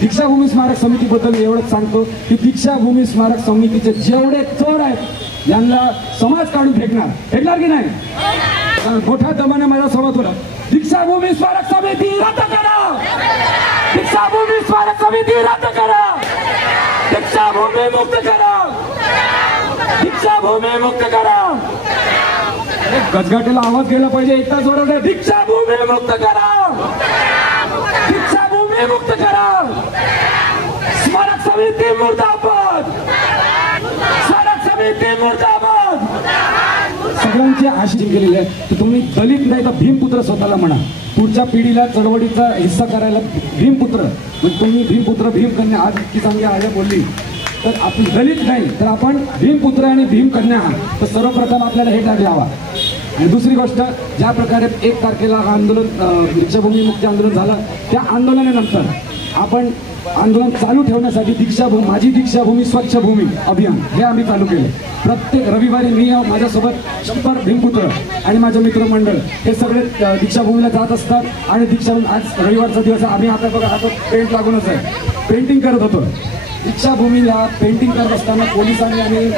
दीक्षाभूमी स्मारक समितीबद्दल एवढंच सांगतो की दीक्षाभूमी स्मारक समितीचे जेवढे चोर आहेत यांना समाज काढून फेकणार की नाही? मोठ्या दमाने माझा सहमत होता. दीक्षाभूमी स्मारक समिती रद्द करा. दीक्षाभूमी स्मारक समिती रद्द करा. दीक्षाभूमी मुक्त करा. दीक्षाभूमी मुक्त करा. गजगाटेला आवाज गेला पाहिजे एकदा जोरात. दीक्षाभूमी मुक्त करा. दीक्षाभूमी मुक्त करा. स्मारक समिती मुर्दाबाद. स्मारक समिती मुर्दाबाद. सगळ्यांची आशा केलेली आहे की तुम्ही दलित नाही तर भीमपुत्र स्वतःला म्हणा. पुढच्या पिढीला चळवळीचा हिस्सा करायला भीमपुत्र म्हणजे तुम्ही भीमपुत्र भीमकन्या आज इतकी चांगली आया बोलली तर आपण दलित नाही तर आपण भीमपुत्र आणि भीमकन्या आहात. तर सर्वप्रथम आपल्याला हे टाक लावा. आणि दुसरी गोष्ट ज्या प्रकारे 1 तारखेला हा आंदोलन दीक्षाभूमी मुक्ती आंदोलन झालं त्या आंदोलनानंतर आपण आंदोलन चालू ठेवण्यासाठी दीक्षाभूमी माझी दीक्षाभूमी स्वच्छ भूमी अभियान हे आम्ही चालू केले. प्रत्येक रविवारी मी माझ्यासोबत 100 भीमपुत्र आणि माझे मित्रमंडळ हे सगळे दीक्षाभूमीला जात असतात. आणि दीक्षाभूमी आज रविवारचा दिवस आम्ही आता बघा आता पेंट लागूनच आहे पेंटिंग करत होतो. दीक्षाभूमीला पेंटिंग करत असताना पोलिसांनी आणि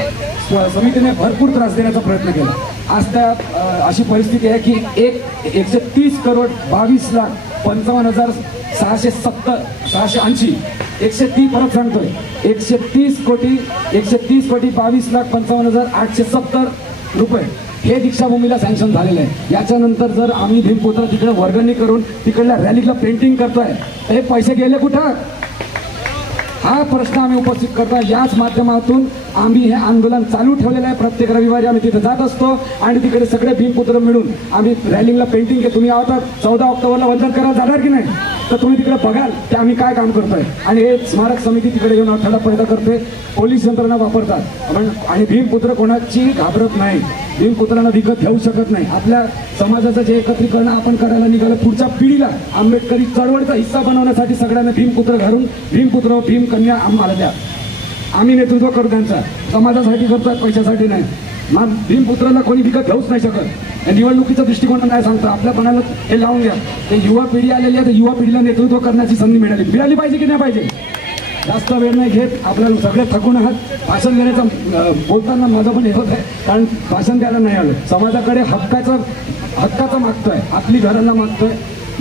समितीने भरपूर त्रास देण्याचा प्रयत्न केला. आज त्या अशी परिस्थिती आहे की 130 करोड 22,55,670 680 130 परत सांगतोय 130 कोटी 22,55,870 रुपये हे दीक्षाभूमीला सँक्शन झालेलं आहे. याच्यानंतर जर आम्ही भीमपुत्र तिकडे वर्गणी करून तिकडल्या रॅलीला पेंटिंग करतोय हे पैसे गेले कुठं? हा प्रश्न आम्ही उपस्थित करतो. याच माध्यमातून आम्ही हे आंदोलन चालू ठेवलेलं आहे. प्रत्येक रविवारी आम्ही तिथे जात असतो आणि तिकडे सगळे भीमपुत्र मिळून आम्ही रॅलीला पेंटिंग तुम्ही आता 14 ऑक्टोबरला वंदन करायला जाणार की नाही तर तुम्ही तिकडे बघाल की आम्ही काय काम करतोय. आणि हे स्मारक समिती तिकडे येऊन अडथळा पैदा करते. पोलीस यंत्रणा वापरतात आणि भीमपुत्र कोणाची घाबरत नाही. भीमपुत्रांना विकत घेऊ शकत नाही. आपल्या समाजाचं जे एकत्रीकरण आपण करायला निघालं पुढच्या पिढीला आंबेडकरी चळवळीचा हिस्सा बनवण्यासाठी सगळ्यांना भीमपुत्र घालून भीमपुत्र भीमकन्या आम्हाला द्या. आम्ही नेतृत्व करू त्यांचा. समाजासाठी करतात पैशासाठी नाही. भीमपुत्राला कोणी विकत घेऊच नाही शकत. निवडणुकीचा दृष्टिकोन काय सांगतो आपल्या मनाला हे लावून घ्या. ते युवा पिढी आलेली आहे तर युवा पिढीला नेतृत्व करण्याची संधी मिळाली पाहिजे की नाही पाहिजे. जास्त वेळ नाही घेत. आपल्याला सगळे थकून आहात. भाषण देण्याचा बोलताना माझं पण हे होत आहे कारण भाषण द्यायला नाही आलं. समाजाकडे हक्काचा मागतोय. आपली घरांना मागतोय.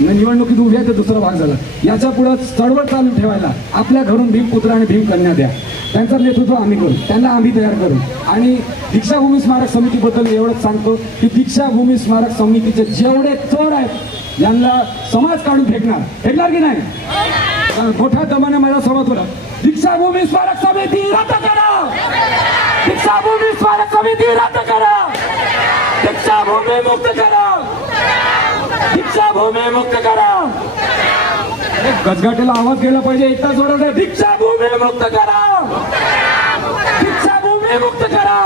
निवडणुकीत उभी आहे तर दुसरा भाग झाला. याच्या पुढे चळवळ चालू ठेवायला आपल्या घरून भीमपुत्र आणि भीमकन्या द्या. त्यांचं नेतृत्व आम्ही करू. त्यांना आम्ही तयार करू. आणि दीक्षाभूमी स्मारक समितीबद्दल एवढंच सांगतो की दीक्षाभूमी स्मारक समितीचे जेवढे चोर आहेत यांना समाज काढून फेकणार की नाही? मोठ्या दमाने माझा सहमत होता. दीक्षाभूमी स्मारक समिती रद्द करा. दीक्षाभूमी स्मारक समिती रद्द करा. दीक्षाभूमी मुक्त करा. दीक्षाभूमी मुक्त करा. गजगाटेला आवाज गेला पाहिजे एकदा जोरात. दीक्षाभूमी मुक्त करा. दीक्षाभूमी मुक्त करा.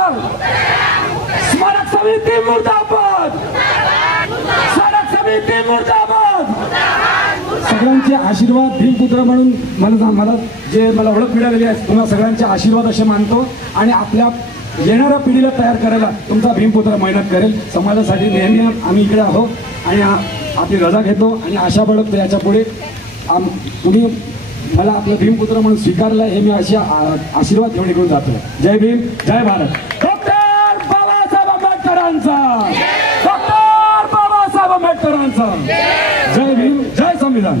स्मारक समिती मुर्दाबाद. स्मारक समिती मुर्दाबाद. सगळ्यांचे आशीर्वाद भीमपुत्र म्हणून मला ओळख मिळालेली आहे. तुम्हाला सगळ्यांचे आशीर्वाद असे मानतो आणि आपल्या येणाऱ्या पिढीला तयार करायला तुमचा भीमपुत्र मेहनत करेल. समाजासाठी नेहमी आम्ही इकडे आहोत आणि आपली रजा घेतो आणि आशा बाळगतो याच्या पुढे तुम्ही मला आपलं भीमपुत्र म्हणून स्वीकारलं हे मी अशी आशीर्वाद घेऊन निघून जातो. जय भीम जय भारत. डॉक्टर बाबासाहेब आंबेडकरांचा. डॉक्टर बाबासाहेब आंबेडकरांचा. जय भीम जय संविधान.